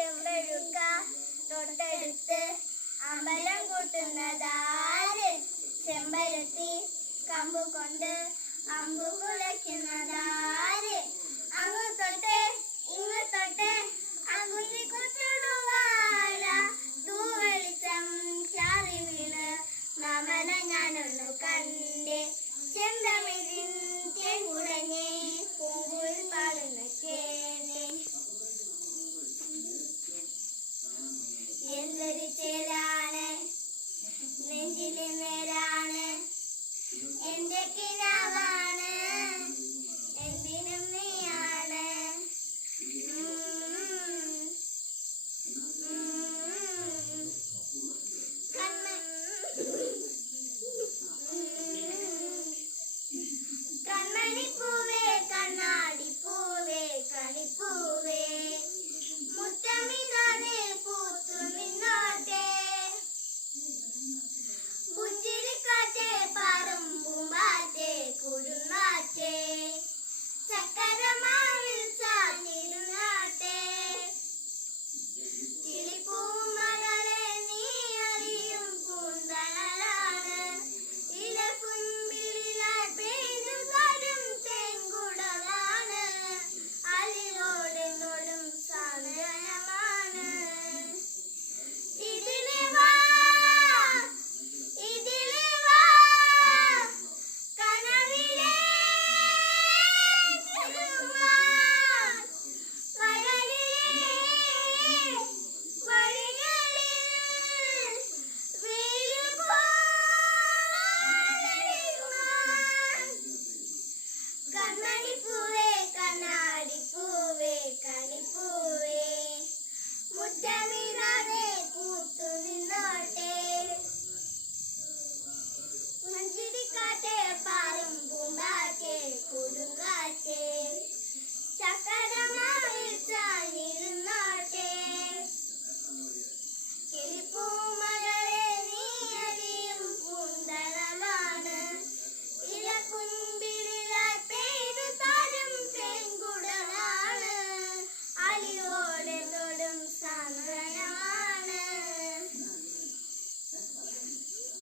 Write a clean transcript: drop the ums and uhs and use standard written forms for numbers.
ചെമ്പഴുക്ക തൊട്ടടുത്ത് അമ്പലം കൂട്ടുന്നതാര്? ചെമ്പരത്തി കമ്പു കൊണ്ട് അമ്പു കുലയ്ക്കുന്നതാര്? അങ്ങു തൊട്ട് ഇങ്ങു തൊട്ട് അങ്കുന്നി കുത്തിടുവാന തൂവെളിച്ചം ചാറി വീണ് മാമന ഞാനൊന്നു കണ്ടേ. ചെന്തമിഴിൻ തേൻകുടഞ്ഞേ പൂങ്കുഴൽ പാടുന്ന കേട്ടേ. എന്തൊരു ചേലാണ് നെഞ്ചിലെ നേരാണ് എന്റെ കിനാവ